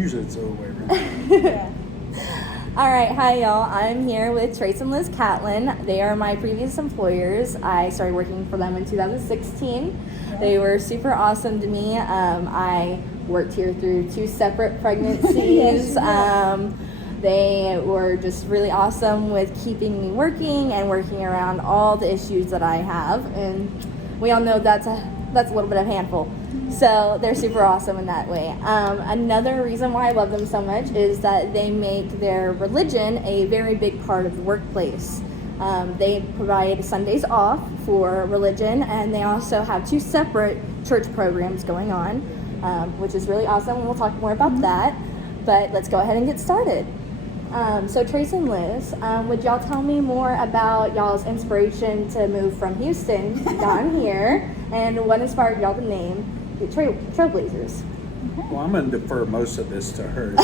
Usually it's the other way around. Yeah. All right, hi y'all. I'm here with Trace and Liz Catlin. They are my previous employers. I started working for them in 2016. They were super awesome to me. I worked here through 2 separate pregnancies. They were just really awesome with keeping me working and working around all the issues that I have. And we all know that's a little bit of a handful. So they're super awesome in that way. Another reason why I love them so much is that they make their religion a very big part of the workplace. They provide Sundays off for religion, and they also have 2 separate church programs going on, which is really awesome. We'll talk more about that, but let's go ahead and get started. So Trace and Liz, would y'all tell me more about y'all's inspiration to move from Houston down here, and what inspired y'all to name the Trailblazers? Well, I'm going to defer most of this to her.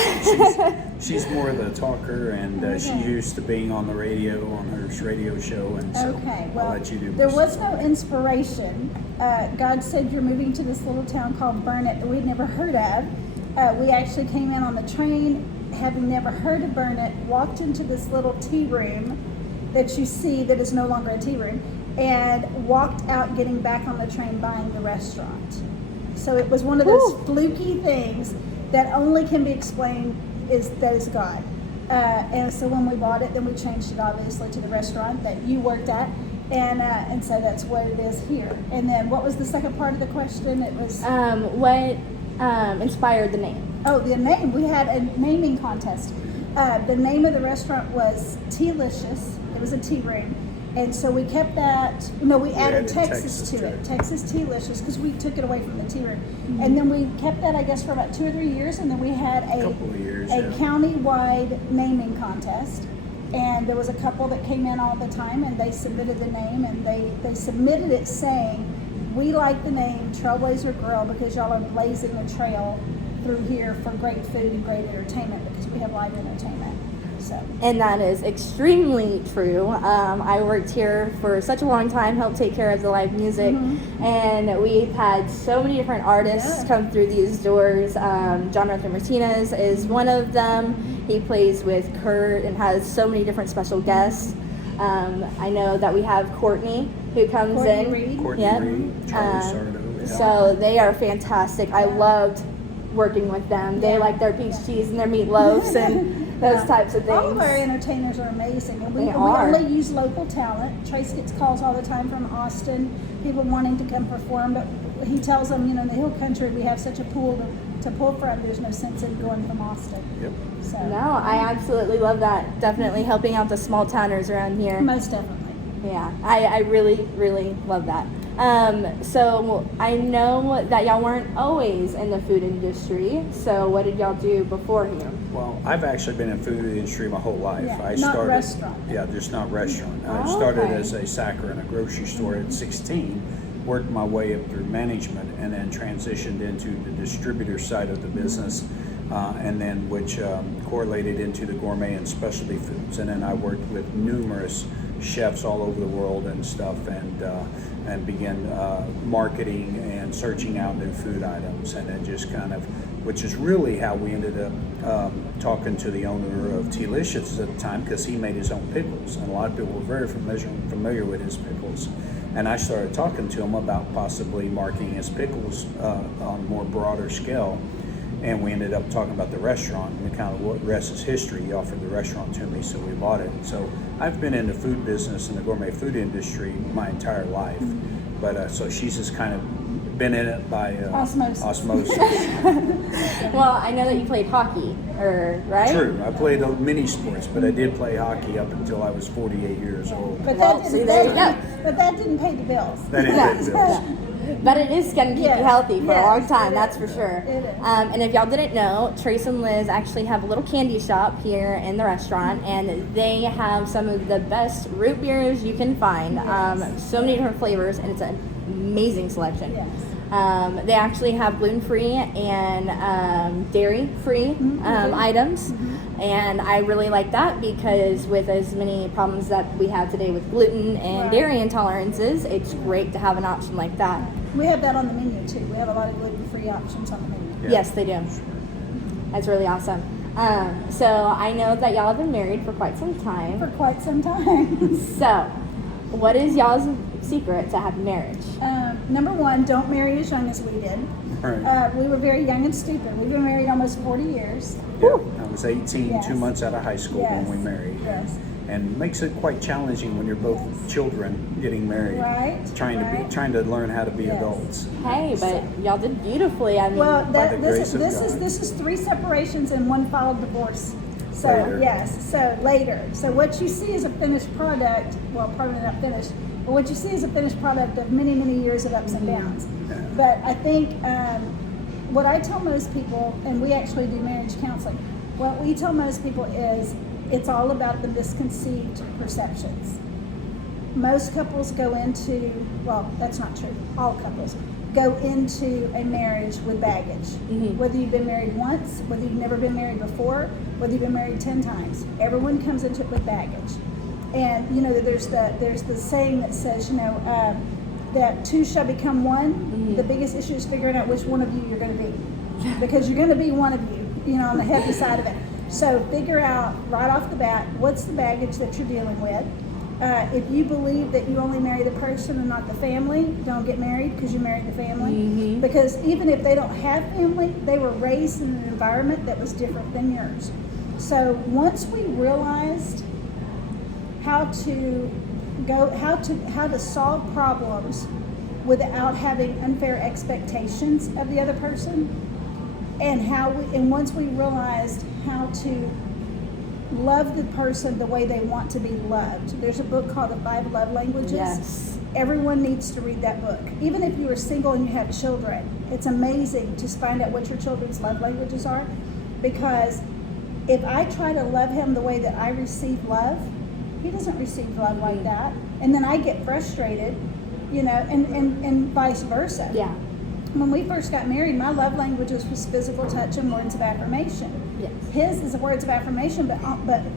She's more the talker, and she's used to being on the radio, on her radio show, and so I'll let you do there most was of no inspiration. God said you're moving to this little town called Burnet that we'd never heard of. We actually came in on the train, having never heard of Burnet, walked into this little tea room that you see that is no longer a tea room, and walked out getting back on the train buying the restaurant. So it was one of those fluky things that only can be explained that is God. And so when we bought it, then we changed it obviously to the restaurant that you worked at. And so that's what it is here. And then what was the second part of the question? It was What inspired the name? Oh, the name. We had a naming contest. The name of the restaurant was Tealicious. It was a tea room. And so we kept that. No, we added Texas to it. Texas Tealicious, because we took it away from the tea room. Mm-hmm. And then we kept that, I guess, for about 2 or 3 years. And then we had a county-wide naming contest. And there was a couple that came in all the time, and they submitted the name. And they submitted it saying, we like the name Trailblazer Grille because y'all are blazing the trail through here for great food and great entertainment, because we have live entertainment. So. And that is extremely true. I worked here for such a long time, helped take care of the live music, and we've had so many different artists come through these doors. Jonathan Martinez is one of them. He plays with Kurt and has so many different special guests. I know that we have Courtney who comes in. Reed. Courtney Reed, Charlie Sardo. So they are fantastic. I loved working with them. They like their peach cheese and their meatloafs and those types of things. All of our entertainers are amazing, and we only use local talent. Trace gets calls all the time from Austin, people wanting to come perform, but he tells them, in the hill country we have such a pool to pull from. There's no sense in going from Austin. Yep. So. No, I absolutely love that. Definitely helping out the small towners around here. Most definitely. Yeah, I really, really love that. So I know that y'all weren't always in the food industry. So what did y'all do beforehand? Well, I've actually been in food industry my whole life. Yeah, I not started, restaurant. Yeah, just not restaurant. I started as a sacker in a grocery store at 16, worked my way up through management, and then transitioned into the distributor side of the business, and then which correlated into the gourmet and specialty foods. And then I worked with numerous chefs all over the world and stuff, and began marketing and searching out new food items, and it just kind of, which is really how we ended up talking to the owner of Tealicious at the time, because he made his own pickles, and a lot of people were very familiar with his pickles. And I started talking to him about possibly marketing his pickles on a more broader scale. And we ended up talking about the restaurant, and kind of what rest is history. He offered the restaurant to me, so we bought it. So I've been in the food business and the gourmet food industry my entire life. But so she's just kind of been in it by osmosis. Well, I know that you played hockey, right? True. I played many sports, but I did play hockey up until I was 48 years old. But that didn't pay the bills. That didn't pay the bills. But it is going to keep you healthy for a long time, that's for It sure. is. And if y'all didn't know, Trace and Liz actually have a little candy shop here in the restaurant, and they have some of the best root beers you can find. So many different flavors, and it's an amazing selection. Yes. They actually have gluten-free and dairy-free items. And I really like that, because with as many problems that we have today with gluten and dairy intolerances, it's great to have an option like that. We have that on the menu too. We have a lot of gluten-free options on the menu. Yes, they do. That's really awesome. So I know that y'all have been married for quite some time. For quite some time. So, what is y'all's secret to happy marriage? Number one, don't marry as young as we did. Right. We were very young and stupid. We've been married almost 40 years. Yeah, I was 18, Yes. 2 months out of high school when we married. Yes. And makes it quite challenging when you're both children getting married. Right. Trying to learn how to be Yes. adults. Hey, but y'all did beautifully. I mean, Well, By the this grace is of this God. is 3 separations and 1 filed divorce. So Later. yes, so later. So what you see is a finished product. Well, probably not finished, but what you see is a finished product of many years of ups and downs. Yeah. But I think what I tell most people, and we actually do marriage counseling. What we tell most people is it's all about the misconceived perceptions. Most couples go into, well, that's not true. All couples go into a marriage with baggage. Whether you've been married once, whether you've never been married before, whether you've been married 10 times, everyone comes into it with baggage. And you know, there's the saying that says, you know, that 2 shall become 1. The biggest issue is figuring out which one of you you're going to be, because you're going to be one of you know, on the heavy side of it. So figure out right off the bat what's the baggage that you're dealing with. If you believe that you only marry the person and not the family, don't get married because you married the family. Because even if they don't have family, they were raised in an environment that was different than yours. So once we realized how to solve problems without having unfair expectations of the other person, and once we realized how to love the person the way they want to be loved. There's a book called The 5 Love Languages. Yes. Everyone needs to read that book. Even if you are single and you have children, it's amazing to find out what your children's love languages are, because if I try to love him the way that I receive love, he doesn't receive love like that. And then I get frustrated, you know, and vice versa. Yeah. When we first got married, my love languages was physical touch and words of affirmation. Yes. His is words of affirmation, but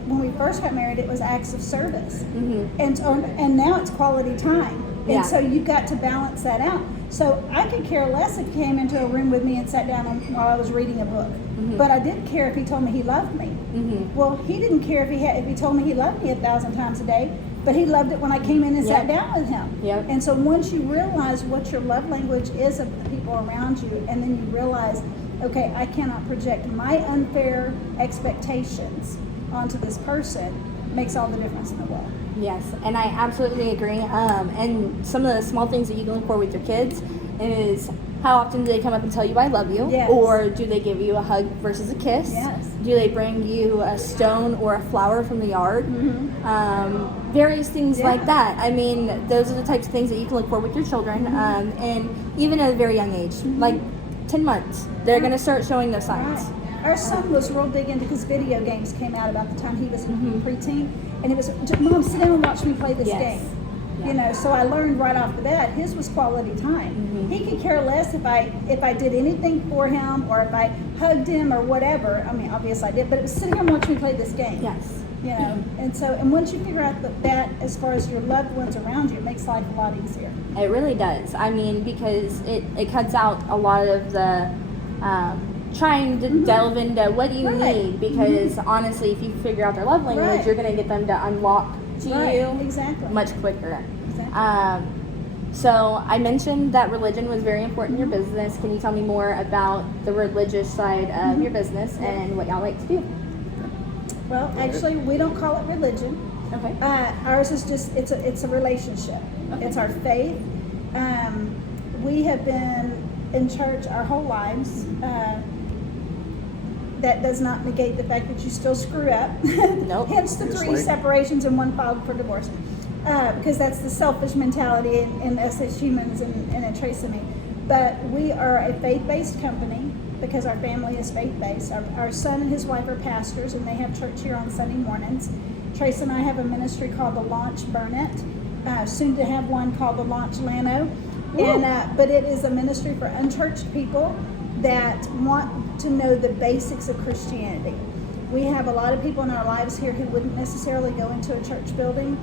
when we first got married, it was acts of service, and now it's quality time. Yeah. And so you've got to balance that out. So I could care less if he came into a room with me and sat down while I was reading a book, but I did care if he told me he loved me. Well, he didn't care if he told me he loved me 1,000 times a day, but he loved it when I came in and sat down with him. Yep. And so once you realize what your love language is of the people around you, and then you realize, okay, I cannot project my unfair expectations onto this person, makes all the difference in the world. Yes, and I absolutely agree. And some of the small things that you can look for with your kids is how often do they come up and tell you I love you? Yes. Or do they give you a hug versus a kiss? Yes. Do they bring you a stone or a flower from the yard? Various things like that. I mean, those are the types of things that you can look for with your children. And even at a very young age, like 10 months, they're going to start showing those signs. Right. Our son was real big into his video games, came out about the time he was in preteen, and it was, Mom, sit down and watch me play this game. Yeah. You know, so I learned right off the bat, his was quality time. He could care less if I did anything for him or if I hugged him or whatever. I mean, obviously I did, but it was sit here and watch me play this game. Yes. You know, and once you figure out that as far as your loved ones around you, it makes life a lot easier. It really does. I mean, because it cuts out a lot of the trying to delve into what you need, because honestly, if you figure out their love language, you're going to get them to unlock to you exactly much quicker. Exactly. So I mentioned that religion was very important in your business. Can you tell me more about the religious side of your business and what y'all like to do? Well, actually, we don't call it religion. Okay. Ours is just, it's a relationship. Okay. It's our faith. We have been in church our whole lives. That does not negate the fact that you still screw up. Nope. Hence the 3 Obviously. separations and 1 filed for divorce. Because that's the selfish mentality in us as humans and in Trace and me. But we are a faith-based company because our family is faith-based. Our son and his wife are pastors, and they have church here on Sunday mornings. Trace and I have a ministry called the Launch Burnet, soon to have one called the Launch Lano. And but it is a ministry for unchurched people that want to know the basics of Christianity. We have a lot of people in our lives here who wouldn't necessarily go into a church building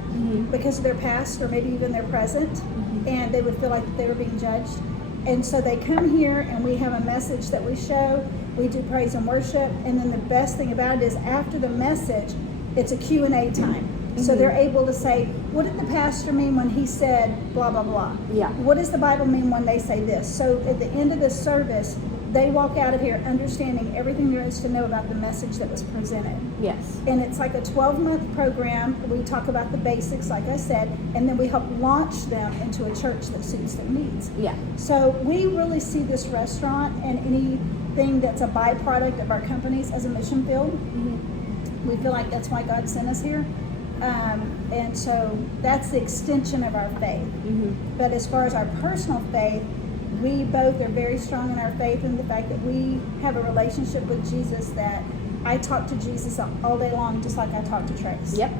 because of their past or maybe even their present, and they would feel like they were being judged. And so they come here, and we have a message that we show, we do praise and worship, and then the best thing about it is after the message, it's a Q&A time. So they're able to say, what did the pastor mean when he said blah, blah, blah? Yeah. What does the Bible mean when they say this? So at the end of the service, they walk out of here understanding everything there is to know about the message that was presented. Yes. And it's like a 12-month program. We talk about the basics, like I said, and then we help launch them into a church that suits their needs. Yeah. So we really see this restaurant and anything that's a byproduct of our companies as a mission field. We feel like that's why God sent us here. And so that's the extension of our faith. But as far as our personal faith, we both are very strong in our faith in the fact that we have a relationship with Jesus that I talk to Jesus all day long, just like I talk to Trace. Yep.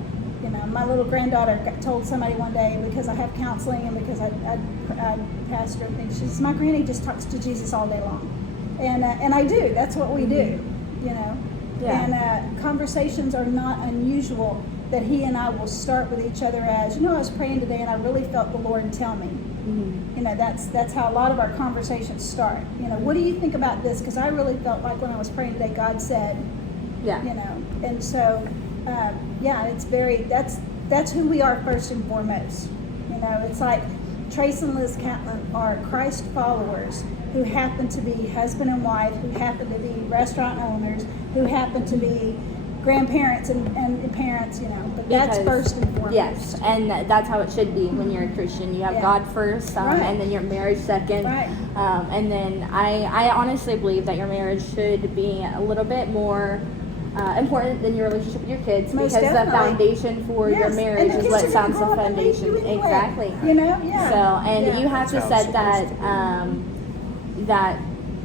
You know, my little granddaughter told somebody one day, because I have counseling and because I pastor and things, she says, my granny just talks to Jesus all day long. And I do. That's what we do, you know. Yeah. And conversations are not unusual that he and I will start with each other as, you know, I was praying today and I really felt the Lord tell me. You know, that's how a lot of our conversations start. You know, what do you think about this? Because I really felt like when I was praying today, God said, Yeah. you know. And so, yeah, it's very, that's who we are first and foremost. You know, it's like Trace and Liz Catlin are Christ followers who happen to be husband and wife, who happen to be restaurant owners, who happen to be grandparents and parents, you know, but that's first and foremost. Yes, and that's how it should be when you're a Christian. You have God first, Right. and then your marriage second. Right. And then I honestly believe that your marriage should be a little bit more important than your relationship with your kids, Most because definitely. the foundation for your Yes, marriage and the is kids what are gonna sounds grow the up and hate foundation. you anyway. Exactly. You know, yeah. So, and Yeah. you have to That's how it's set that supposed to that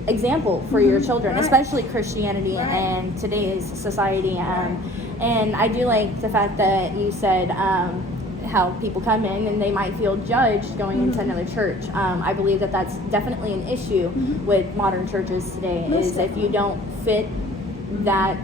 example for your children, Right. especially Christianity Right. and today's society. And I do like the fact that you said how people come in and they might feel judged going into another church. I believe that that's definitely an issue with modern churches today. Most Is if you don't fit that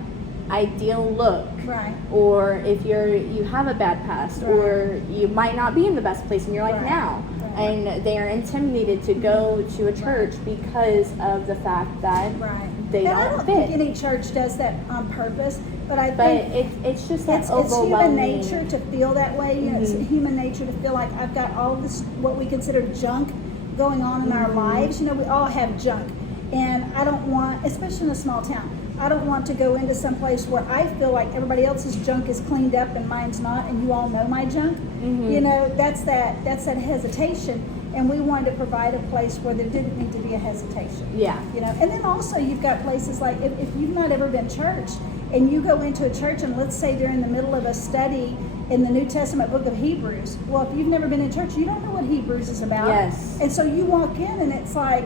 ideal look, Right. or if you have a bad past, Right. or you might not be in the best place in your life Right. now, Right. and they are intimidated to go to a church because of the fact that Right. they and I don't don't fit. think any church does that on purpose, but I But think it's just that it's human overwhelming. nature to feel that way. You know, it's human nature to feel like I've got all this, what we consider junk going on in our lives. You know, we all have junk. And I don't want, especially in a small town, I don't want to go into some place where I feel like everybody else's junk is cleaned up and mine's not, and you all know my junk. You know, that's that hesitation. And we wanted to provide a place where there didn't need to be a hesitation. Yeah. You know, and then also you've got places like, if you've not ever been church and you go into a church and let's say they're in the middle of a study in the New Testament book of Hebrews. Well, if you've never been in church, you don't know what Hebrews is about. Yes. And so you walk in and it's like,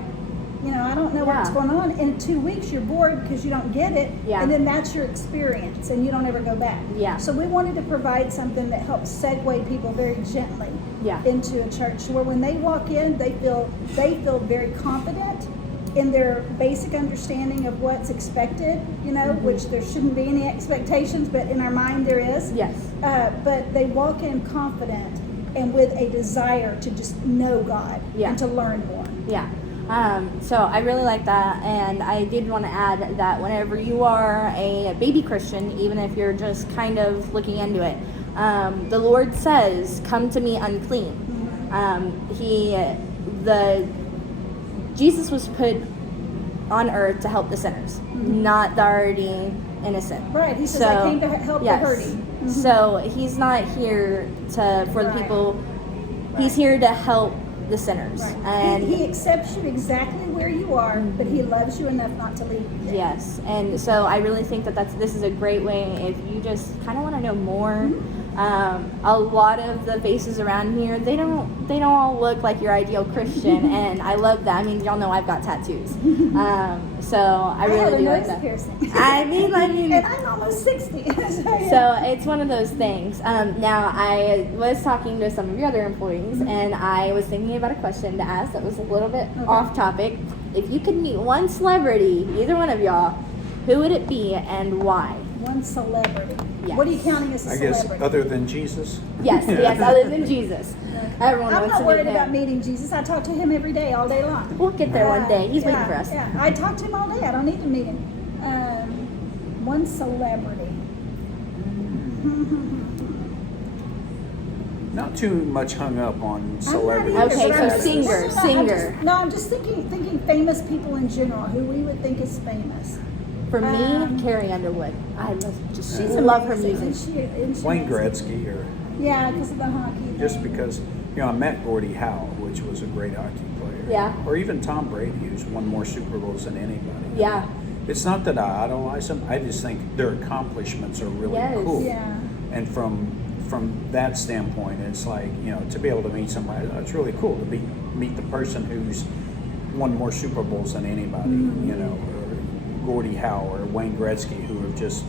you know, I don't know what's Yeah. going on. In 2 weeks, you're bored because you don't get it. Yeah. And then that's your experience and you don't ever go back. Yeah. So we wanted to provide something that helps segue people very gently Yeah. into a church where when they walk in, they feel very confident in their basic understanding of what's expected, you know, which there shouldn't be any expectations, but in our mind there is. Yes. But they walk in confident and with a desire to just know God and to learn more. Yeah. So I really like that, and I did want to add that whenever you are a baby Christian, even if you're just kind of looking into it, the Lord says, "Come to me unclean." Jesus was put on earth to help the sinners, not the already innocent. Right. He says, I came to help the hurting. So he's not here for the Right. people. He's here to help the sinners. Right. And he accepts you exactly where you are, but he loves you enough not to leave you there. yes, and so I really think that this is a great way if you just kind of want to know more. A lot of the faces around here, they don't all look like your ideal Christian, and I love that. I mean, y'all know I've got tattoos, so I have really a do nose like that. piercing. I mean, And I'm almost 60. so it's one of those things. Now, I was talking to some of your other employees, and I was thinking about a question to ask that was a little bit off topic. If you could meet one celebrity, either one of y'all, who would it be and why? One celebrity. Yes. What are you counting as a I guess celebrity? other than Jesus. Yes, other than Jesus. Everyone I'm wants not to worried meet about him. meeting Jesus. I talk to him every day, all day long. We'll get there one day. He's waiting Yeah, for us. Yeah, I talk to him all day. I don't need to meet him. One celebrity. Not too much hung up on I'm not celebrities. either, Okay, but so I'm just- singer. I'm just thinking famous people in general, who we would think is famous. For me, Carrie Underwood. I love her amazing. music. Isn't she Wayne amazing? Gretzky, or Yeah, because of the hockey. just thing. because, I met Gordie Howe, which was a great hockey player. Yeah. Or even Tom Brady, who's won more Super Bowls than anybody. Yeah. It's not that I idolize them. I just think their accomplishments are really Yes. cool. Yeah. And from that standpoint, it's like, to be able to meet somebody, it's really cool to meet the person who's won more Super Bowls than anybody, or Gordie Howe or Wayne Gretzky, who have just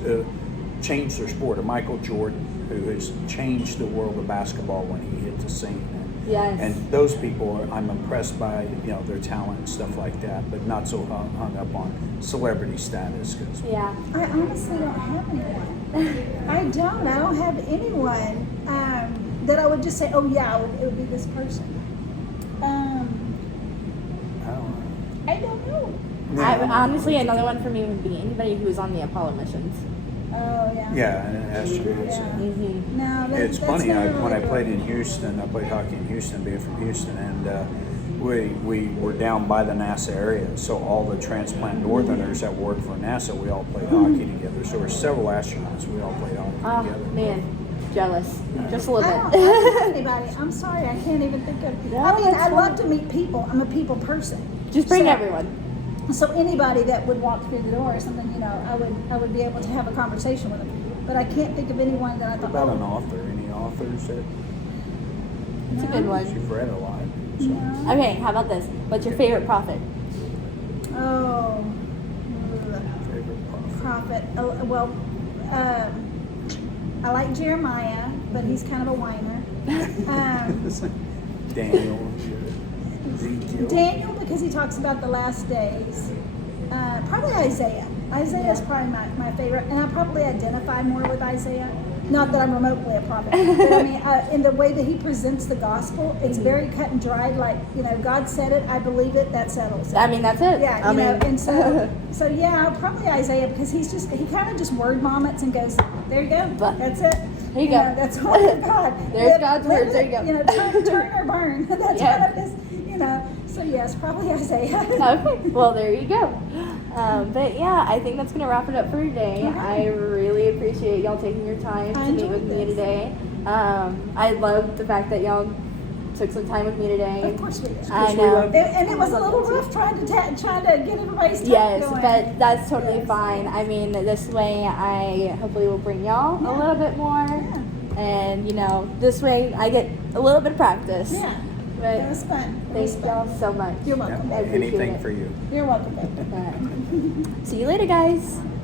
changed their sport, or Michael Jordan, who has changed the world of basketball when he hit the scene. Yes. And those people, I'm impressed by, their talent and stuff like that, but not so hung up on celebrity status. Cause Yeah. I honestly don't have anyone. I don't have anyone that I would just say, oh yeah, it would be this person. I don't know. Honestly, another one for me would be anybody who was on the Apollo missions. Oh yeah. Yeah, and astronauts. Yeah. Mm-hmm. No, It's that's funny, never when I really played worked. in Houston, I played hockey in Houston, being from Houston, and we were down by the NASA area, so all the transplant northerners that worked for NASA, we all played hockey together. So there were several astronauts, we all played hockey Oh together. man, jealous. Just a little I bit. don't have anybody. I'm sorry, I can't even think of. No, I mean, that's I love fine. to meet people. I'm a people person. Just bring So- everyone. So anybody that would walk through the door or something, I would be able to have a conversation with them. But I can't think of anyone that I What thought. about an oh, author? Any authors that It's a good one. you've read a lot? So. No. Okay, how about this? What's your favorite prophet? Oh, Favorite prophet? prophet. Oh, well, I like Jeremiah, but he's kind of a whiner. Daniel, Ezekiel. Daniel, because he talks about the last days. Probably Isaiah. Isaiah is probably my favorite, and I probably identify more with Isaiah. Not that I'm remotely a prophet, but I mean, in the way that he presents the gospel, it's very cut and dried. Like, God said it, I believe it, that settles it. I mean, that's it. Yeah, I mean, and so yeah, probably Isaiah, because he kind of just word vomits and goes, there you go, But- that's it. There you go. That's the word of God. There's God's words, there you go. Turn or burn. That's Yeah. kind of his, So yes, probably Isaiah. Okay, well, there you go. But yeah, I think that's going to wrap it up for today. Okay. I really appreciate y'all taking your time I to meet with enjoyed me this. today. I love the fact that y'all took some time with me today. Of course we did. I know. And it was a little rough trying to get everybody's time Yes, going. but that's totally Yes. fine. I mean, this way I hopefully will bring y'all a Yeah. little bit more. Yeah. And, this way I get a little bit of practice. Yeah, But it was fun. It was thank fun. y'all so much. You're welcome, Yeah, baby. appreciate anything it. for you. You're welcome, baby. All right. See you later, guys.